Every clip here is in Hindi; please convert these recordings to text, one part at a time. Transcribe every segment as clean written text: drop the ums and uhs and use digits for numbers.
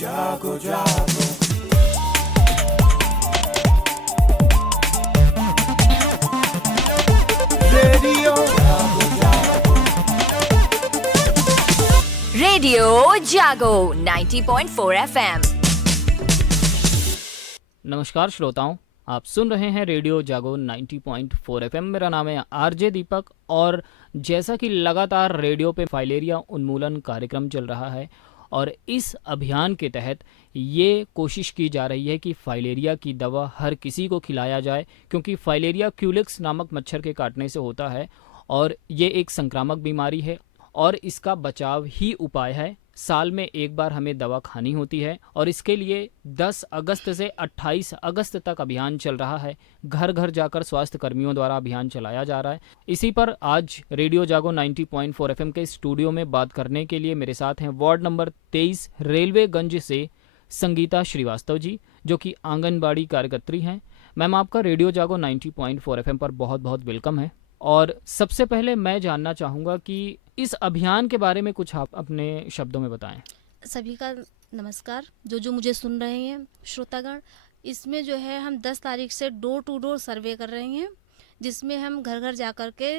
जागो जागो रेडियो जागो जागो रेडियो जागो 90.4 FM। नमस्कार श्रोताओं, आप सुन रहे हैं रेडियो जागो 90.4 FM। मेरा नाम है आरजे दीपक और जैसा कि लगातार रेडियो पे फाइलेरिया उन्मूलन कार्यक्रम चल रहा है और इस अभियान के तहत ये कोशिश की जा रही है कि फाइलेरिया की दवा हर किसी को खिलाया जाए, क्योंकि फाइलेरिया क्यूलिक्स नामक मच्छर के काटने से होता है और ये एक संक्रामक बीमारी है और इसका बचाव ही उपाय है। साल में एक बार हमें दवा खानी होती है और इसके लिए 10 अगस्त से 28 अगस्त तक अभियान चल रहा है। घर घर जाकर स्वास्थ्य कर्मियों द्वारा अभियान चलाया जा रहा है। इसी पर आज रेडियो जागो 90.4 FM के स्टूडियो में बात करने के लिए मेरे साथ हैं वार्ड नंबर 23 रेलवेगंज से संगीता श्रीवास्तव जी, जो कि आंगनबाड़ी कार्यकर्त्री हैं। मैम, आपका रेडियो जागो 90.4 FM पर बहुत बहुत वेलकम है। और सबसे पहले मैं जानना चाहूँगा कि इस अभियान के बारे में कुछ आप अपने शब्दों में बताएं। सभी का नमस्कार, जो मुझे सुन रहे हैं श्रोतागण। इसमें जो है हम 10 तारीख से डोर टू डोर सर्वे कर रहे हैं, जिसमें हम घर घर जा कर के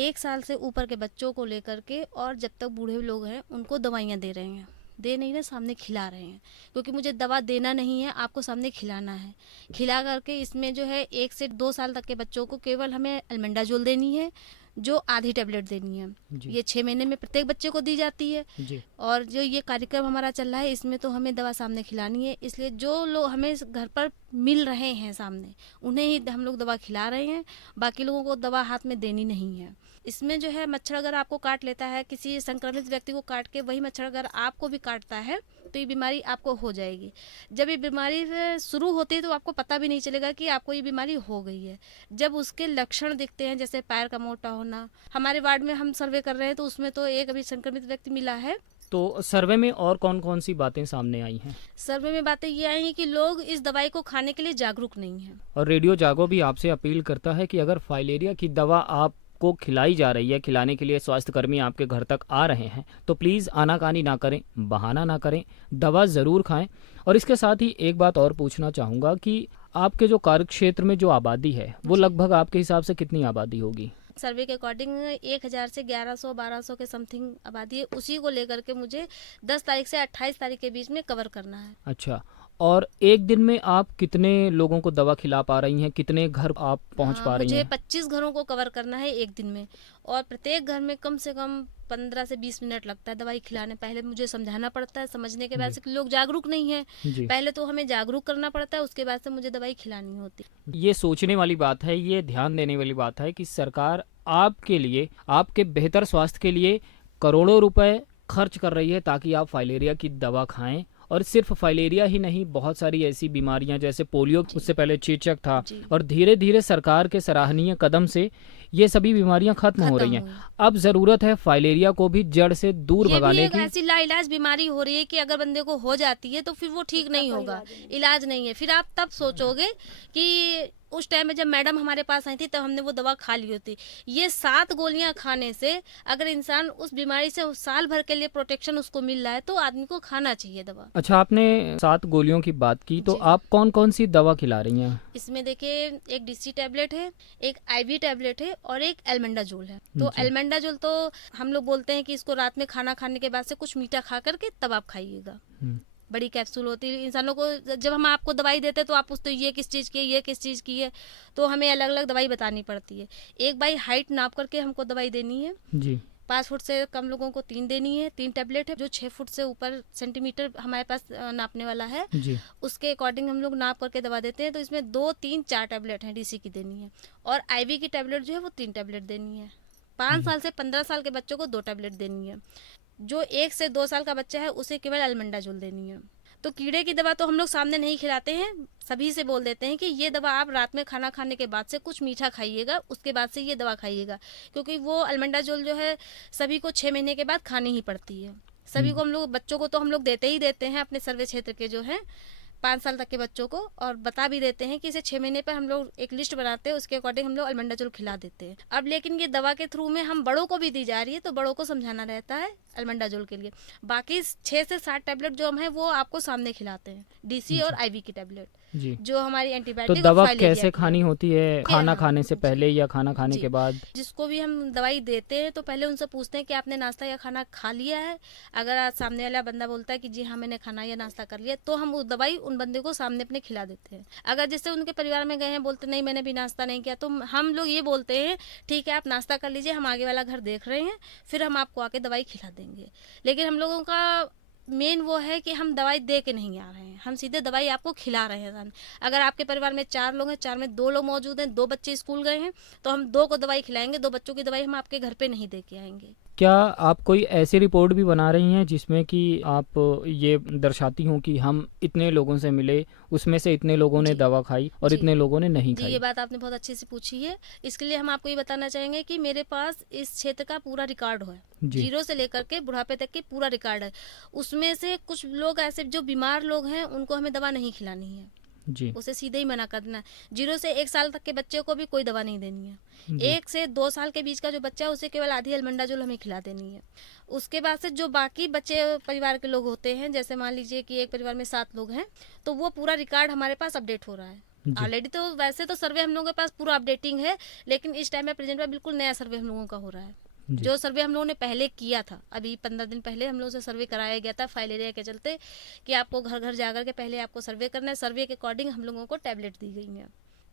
1 साल से ऊपर के बच्चों को लेकर के और जब तक बूढ़े लोग हैं उनको दवाइयाँ दे रहे हैं। दे नहीं रहे, सामने खिला रहे हैं, क्योंकि मुझे दवा देना नहीं है, आपको सामने खिलाना है। खिला करके इसमें जो है 1 से 2 साल तक के बच्चों को केवल हमें अल्बेंडाजोल देनी है, जो आधी टेबलेट देनी है। ये 6 महीने में प्रत्येक बच्चे को दी जाती है जी। और जो ये कार्यक्रम हमारा चल रहा है इसमें तो हमें दवा सामने खिलानी है, इसलिए जो लोग हमें घर पर मिल रहे हैं सामने उन्हें ही हम लोग दवा खिला रहे हैं। बाकी लोगों को दवा हाथ में देनी नहीं है। इसमें जो है मच्छर अगर आपको काट लेता है, किसी संक्रमित व्यक्ति को काट के वही मच्छर अगर आपको भी काटता है तो ये बीमारी आपको हो जाएगी। जब ये बीमारी शुरू होती है तो आपको पता भी नहीं चलेगा कि आपको ये बीमारी हो गई है। जब उसके लक्षण दिखते हैं, जैसे पैर का मोटा होना, हमारे वार्ड में हम सर्वे कर रहे हैं तो उसमें तो एक अभी संक्रमित व्यक्ति मिला है। तो सर्वे में और कौन कौन सी बातें सामने आई हैं? सर्वे में बातें ये आई हैं कि लोग इस दवाई को खाने के लिए जागरूक नहीं हैं। और रेडियो जागो भी आपसे अपील करता है कि अगर फाइलेरिया की दवा आपको खिलाई जा रही है, खिलाने के लिए स्वास्थ्य कर्मी आपके घर तक आ रहे हैं, तो प्लीज़ आनाकानी ना करें, बहाना ना करें, दवा ज़रूर खाएं। और इसके साथ ही एक बात और पूछना चाहूँगा कि आपके जो कार्यक्षेत्र में जो आबादी है वो लगभग आपके हिसाब से कितनी आबादी होगी? सर्वे के अकॉर्डिंग 1000 से 1100-1200 के समथिंग आबादी है। उसी को लेकर के मुझे 10 तारीख से 28 तारीख के बीच में कवर करना है। अच्छा, और एक दिन में आप कितने लोगों को दवा खिला पा रही हैं, कितने घर आप पहुंच पा रही मुझे हैं? 25 घरों को कवर करना है एक दिन में, और प्रत्येक घर में कम से कम 15 से 20 मिनट लगता है दवाई खिलाने। पहले मुझे समझाना पड़ता है, समझने के बाद से लोग जागरूक नहीं है, जी। पहले तो हमें जागरूक करना पड़ता है, उसके बाद से मुझे दवाई खिलानी होती है। ये सोचने वाली बात है, ये ध्यान देने वाली बात है कि सरकार आपके लिए, आपके बेहतर स्वास्थ्य के लिए करोड़ों रुपए खर्च कर रही है ताकि आप फाइलेरिया की दवा खाएं। और सिर्फ फाइलेरिया ही नहीं, बहुत सारी ऐसी बीमारियां जैसे पोलियो, उससे पहले चेचक था, और धीरे धीरे सरकार के सराहनीय कदम से ये सभी बीमारियां खत्म हो रही हैं। अब जरूरत है फाइलेरिया को भी जड़ से दूर भगाने की। ऐसी लाइलाज बीमारी हो रही है कि अगर बंदे को हो जाती है तो फिर वो ठीक नहीं होगा, इलाज नहीं है। फिर आप तब सोचोगे कि उस टाइम में जब मैडम हमारे पास आई थी तब हमने वो दवा खा ली होती। ये 7 गोलियां खाने से अगर इंसान उस बीमारी से साल भर के लिए प्रोटेक्शन उसको मिल रहा है तो आदमी को खाना चाहिए दवा। अच्छा, आपने 7 गोलियों की बात की, तो आप कौन कौन सी दवा खिला रही हैं? इसमें देखिए, एक डीसी टैबलेट है, एक आईवी टैबलेट है और एक एल्बेंडाजोल है। तो एल्बेंडाजोल तो हम लोग बोलते हैं कि इसको रात में खाना खाने के बाद से कुछ मीठा खा करके तब आप खाइएगा। बड़ी कैप्सूल होती है। इंसानों को जब हम आपको दवाई देते हैं तो आप पूछते हो ये किस चीज़ की है, ये किस चीज़ की है, तो हमें अलग अलग दवाई बतानी पड़ती है। एक बाई हाइट नाप करके हमको दवाई देनी है जी। 5 फुट से कम लोगों को 3 देनी है। 3 टैबलेट है। जो 6 फुट से ऊपर सेंटीमीटर हमारे पास नापने वाला है जी। उसके अकॉर्डिंग हम लोग नाप करके दवा देते हैं। तो इसमें 2, 3, 4 टैबलेट हैं डीसी की देनी है, और आईवी की टैबलेट जो है वो 3 टैबलेट देनी है। 5 साल से 15 साल के बच्चों को 2 टैबलेट देनी है। जो 1 से 2 साल का बच्चा है उसे केवल एल्बेंडाजोल देनी है। तो कीड़े की दवा तो हम लोग सामने नहीं खिलाते हैं, सभी से बोल देते हैं कि ये दवा आप रात में खाना खाने के बाद से कुछ मीठा खाइएगा, उसके बाद से ये दवा खाइएगा, क्योंकि वो एल्बेंडाजोल जो है सभी को 6 महीने के बाद खानी ही पड़ती है। सभी को हम लोग, बच्चों को तो हम लोग देते ही देते हैं अपने सर्वे क्षेत्र के जो हैं 5 साल तक के बच्चों को, और बता भी देते हैं कि इसे 6 महीने पर हम लोग एक लिस्ट बनाते हैं, उसके अकॉर्डिंग हम लोग एल्बेंडाजोल खिला देते हैं। अब लेकिन ये दवा के थ्रू में हम बड़ों को भी दी जा रही है, तो बड़ों को समझाना रहता है एल्बेंडाजोल के लिए। बाकी 6 से 7 टैबलेट जो हम हैं वो आपको सामने खिलाते हैं, डीसी और आईवी की टैबलेट, जी। जो हमारी तो एंटीबायोटिक और दवा फाइलेरिया कैसे की है। खानी होती है, खाना हाँ, खाने से जी, पहले या खाना खाने जी। के बाद? जिसको भी हम दवाई देते हैं तो पहले उनसे पूछते हैं कि आपने नाश्ता या खाना खा लिया है। अगर आज सामने वाला बंदा बोलता है कि जी हाँ मैंने खाना या नाश्ता कर लिया, तो हम वो दवाई उन बंदे को सामने अपने खिला देते हैं। अगर जैसे उनके परिवार में गए हैं, बोलते नहीं मैंने भी नाश्ता नहीं किया, तो हम लोग ये बोलते हैं ठीक है आप नाश्ता कर लीजिए, हम आगे वाला घर देख रहे हैं, फिर हम आपको आके दवाई खिला देंगे। लेकिन हम लोगों का मेन वो है कि हम दवाई दे के नहीं आ रहे हैं, हम सीधे दवाई आपको खिला रहे हैं। अगर आपके परिवार में 4 लोग हैं, 4 में 2 लोग मौजूद हैं, 2 बच्चे स्कूल गए हैं, तो हम 2 को दवाई खिलाएंगे, 2 बच्चों की दवाई हम आपके घर पे नहीं दे के आएंगे। क्या आप कोई ऐसी रिपोर्ट भी बना रही हैं जिसमें कि आप ये दर्शाती हों कि हम इतने लोगों से मिले, उसमें से इतने लोगों ने जी। दवा खाई और जी। इतने लोगों ने नहीं जी, खाई? ये बात आपने बहुत अच्छे से पूछी है। इसके लिए हम आपको ये बताना चाहेंगे कि मेरे पास इस क्षेत्र का पूरा रिकॉर्ड है, जी। 0 से लेकर के बुढ़ापे तक की पूरा रिकॉर्ड है। उसमें से कुछ लोग ऐसे जो बीमार लोग हैं उनको हमें दवा नहीं खिलानी है, जी। उसे सीधे ही मना करना है। 0 से 1 साल तक के बच्चे को भी कोई दवा नहीं देनी है। जी। 1 से 2 साल के बीच का जो बच्चा है उसे केवल आधी एल्बेंडाजोल हमें खिला देनी है। उसके बाद से जो बाकी बच्चे परिवार के लोग होते हैं, जैसे मान लीजिए कि एक परिवार में 7 लोग हैं, तो वो पूरा रिकॉर्ड हमारे पास अपडेट हो रहा है जी। ऑलरेडी। तो वैसे तो सर्वे हम लोगों के पास पूरा अपडेटिंग है, लेकिन इस टाइम में प्रेजेंट में बिल्कुल नया सर्वे हम लोगों का हो रहा है। जी। जो सर्वे हम लोगों ने पहले किया था, अभी 15 दिन पहले हम लोगों से सर्वे कराया गया था फाइलेरिया के चलते, कि आपको घर घर जाकर के पहले आपको सर्वे करना है। सर्वे के अकॉर्डिंग हम लोगों को टैबलेट दी गई हैं,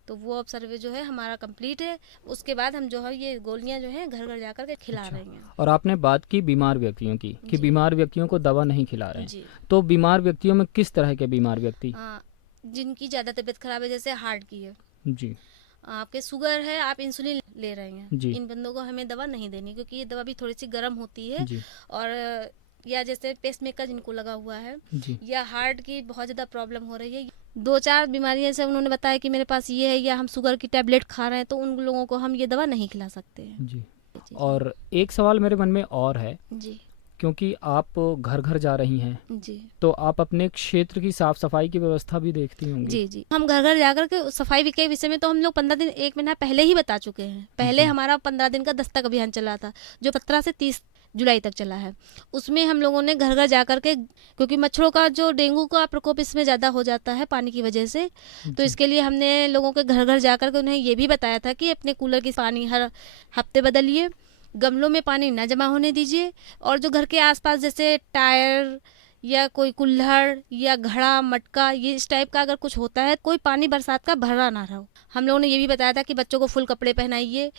तो वो अब सर्वे जो है हमारा कंप्लीट है। उसके बाद हम जो है ये गोलियां जो है घर घर जाकर के खिला अच्छा। रहे हैं। और आपने बात की बीमार व्यक्तियों की कि जी। बीमार व्यक्तियों को दवा नहीं खिला रहे हैं, जी तो बीमार व्यक्तियों में किस तरह के बीमार व्यक्ति? हाँ, जिनकी ज़्यादा तबीयत खराब है, जैसे हार्ट की है, जी। आपके शुगर है, आप इंसुलिन ले रहे हैं, जी। इन बंदों को हमें दवा नहीं देनी, क्योंकि ये दवा भी थोड़ी सी गर्म होती है। जी। और या जैसे पेसमेकर जिनको लगा हुआ है, जी। या हार्ट की बहुत ज़्यादा प्रॉब्लम हो रही है, 2-4 बीमारियां से उन्होंने बताया कि मेरे पास ये है, या हम शुगर की टैबलेट खा रहे हैं, तो उन लोगों को हम ये दवा नहीं खिला सकते हैं। जी। जी। और एक सवाल मेरे मन में और है, जी। क्योंकि आप घर घर जा रही हैं, जी। तो आप अपने क्षेत्र की साफ सफाई की व्यवस्था भी देखती होंगी। जी। जी, हम घर घर जाकर के सफाई के विषय में तो हम लोग 15 दिन 1 महीना पहले ही बता चुके हैं। पहले जी। हमारा 15 दिन का दस्तक अभियान चला था, जो 15 से 30 जुलाई तक चला है। उसमें हम लोगों ने घर घर जाकर के, क्योंकि मच्छरों का जो डेंगू का प्रकोप इसमें ज़्यादा हो जाता है पानी की वजह से, तो जी। इसके लिए हमने लोगों के घर घर जाकर के उन्हें ये भी बताया था कि अपने कूलर की पानी हर हफ्ते बदलिए, गमलों में पानी न जमा होने दीजिए, और जो घर के आसपास जैसे टायर या कोई कुल्हड़ या घड़ा मटका ये इस टाइप का अगर कुछ होता है, कोई पानी बरसात का भरा ना रहो। हम लोगों ने ये भी बताया था कि बच्चों को फुल कपड़े पहनाइए,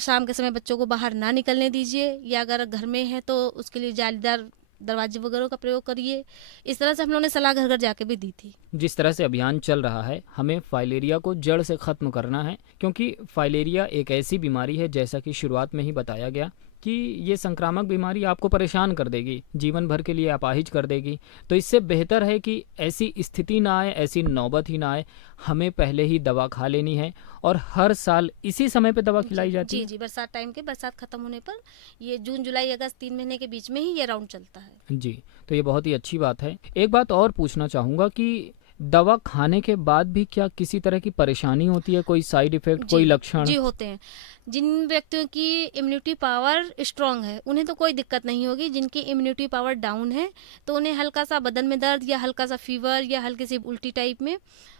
शाम के समय बच्चों को बाहर ना निकलने दीजिए, या अगर घर में है तो उसके लिए जालीदार दरवाजे वगैरह का प्रयोग करिए। इस तरह से हम लोगों ने सलाह घर घर जाके भी दी थी। जिस तरह से अभियान चल रहा है, हमें फाइलेरिया को जड़ से ख़त्म करना है, क्योंकि फाइलेरिया एक ऐसी बीमारी है, जैसा कि शुरुआत में ही बताया गया, कि ये संक्रामक बीमारी आपको परेशान कर देगी, जीवन भर के लिए अपाहिज कर देगी। तो इससे बेहतर है कि ऐसी स्थिति ना आए, ऐसी नौबत ही ना आए, हमें पहले ही दवा खा लेनी है। और हर साल इसी समय पे दवा खिलाई जाती जी है। जी, बरसात टाइम के, बरसात खत्म होने पर, ये जून जुलाई अगस्त 3 महीने के बीच में ही ये राउंड चलता है। जी, तो ये बहुत ही अच्छी बात है। एक बात और पूछना चाहूँगा कि दवा खाने के बाद भी क्या किसी तरह की परेशानी होती है, कोई साइड इफेक्ट, कोई लक्षण? जी होते हैं। जिन व्यक्तियों की इम्यूनिटी पावर स्ट्रांग है उन्हें तो कोई दिक्कत नहीं होगी। जिनकी इम्यूनिटी पावर डाउन है तो उन्हें हल्का सा बदन में दर्द, या हल्का सा फीवर, या हल्की सी उल्टी टाइप में,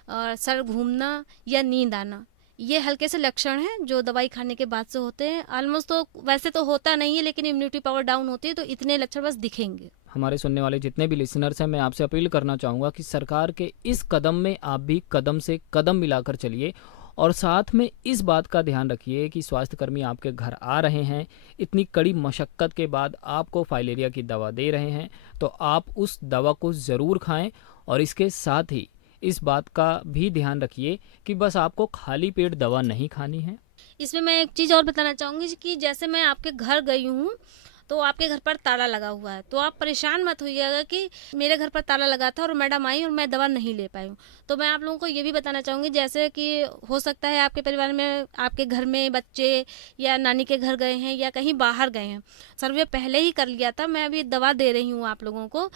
और सर घूमना या नींद आना, ये हल्के से लक्षण हैं जो दवाई खाने के बाद से होते हैं। ऑलमोस्ट तो वैसे तो होता नहीं है, लेकिन इम्यूनिटी पावर डाउन होती है तो इतने लक्षण बस दिखेंगे। हमारे सुनने वाले जितने भी लिसनर्स हैं, मैं आपसे अपील करना चाहूँगा कि सरकार के इस कदम में आप भी कदम से कदम मिलाकर चलिए, और साथ में इस बात का ध्यान रखिए कि स्वास्थ्यकर्मी आपके घर आ रहे हैं, इतनी कड़ी मशक्क़त के बाद आपको फाइलेरिया की दवा दे रहे हैं, तो आप उस दवा को ज़रूर खाएं। और इसके साथ ही इस बात का भी ध्यान रखिए कि बस आपको खाली पेट दवा नहीं खानी है। इसमें मैं एक चीज़ और बताना चाहूँगी कि जैसे मैं आपके घर गई हूँ तो आपके घर पर ताला लगा हुआ है, तो आप परेशान मत होइएगा कि मेरे घर पर ताला लगा था और मैडम आई और मैं दवा नहीं ले पाई हूँ। तो मैं आप लोगों को ये भी बताना चाहूँगी, जैसे कि हो सकता है आपके परिवार में, आपके घर में बच्चे या नानी के घर गए हैं या कहीं बाहर गए हैं, सर्वे पहले ही कर लिया था, मैं अभी दवा दे रही हूँ आप लोगों को।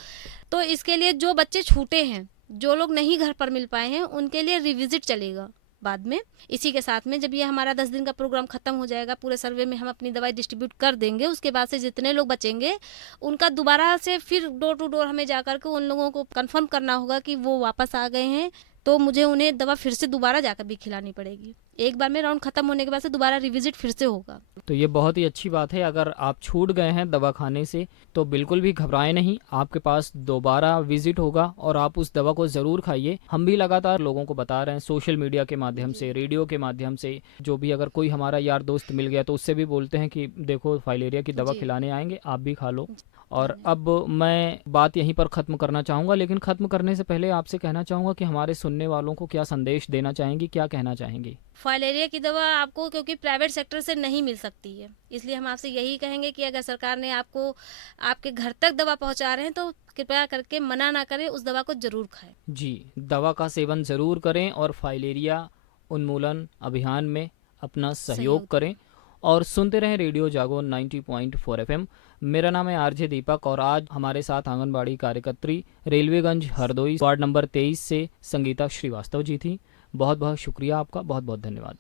तो इसके लिए जो बच्चे छूटे हैं, जो लोग नहीं घर पर मिल पाए हैं, उनके लिए रिविजिट चलेगा बाद में इसी के साथ में जब ये हमारा 10 दिन का प्रोग्राम खत्म हो जाएगा, पूरे सर्वे में हम अपनी दवाई डिस्ट्रीब्यूट कर देंगे, उसके बाद से जितने लोग बचेंगे उनका दोबारा से फिर डोर टू डोर हमें जा करके उन लोगों को कंफर्म करना होगा कि वो वापस आ गए हैं, तो मुझे उन्हें दवा फिर से दोबारा जाकर भी खिलानी पड़ेगी। एक बार में राउंड खत्म होने के बाद से दोबारा रिविजिट फिर से होगा। तो ये बहुत ही अच्छी बात है। अगर आप छूट गए हैं दवा खाने से तो बिल्कुल भी घबराएं नहीं, आपके पास दोबारा विजिट होगा और आप उस दवा को ज़रूर खाइए। हम भी लगातार लोगों को बता रहे हैं सोशल मीडिया के माध्यम से, रेडियो के माध्यम से, जो भी अगर कोई हमारा यार दोस्त मिल गया तो उससे भी बोलते हैं कि देखो फाइलेरिया की दवा जी। खिलाने आएंगे, आप भी खा लो। और अब मैं बात यहीं पर ख़त्म करना चाहूँगा, लेकिन ख़त्म करने से पहले आपसे कहना चाहूँगा कि हमारे सुनने वालों को क्या संदेश देना चाहेंगी, क्या कहना चाहेंगी? फाइलेरिया की दवा आपको क्योंकि प्राइवेट सेक्टर से नहीं मिल सकती है, इसलिए हम आपसे यही कहेंगे कि अगर सरकार ने आपको आपके घर तक दवा पहुंचा रहे हैं तो कृपया करके मना ना करें, उस दवा को ज़रूर खाएं। जी, दवा का सेवन ज़रूर करें और फाइलेरिया उन्मूलन अभियान में अपना सहयोग करें और सुनते रहें रेडियो जागो 90.4 FM। मेरा नाम है आरजे दीपक और आज हमारे साथ आंगनबाड़ी कार्यकर्त्री रेलवेगंज हरदोई वार्ड नंबर 23 से संगीता श्रीवास्तव जी थी। बहुत बहुत शुक्रिया आपका, बहुत बहुत धन्यवाद।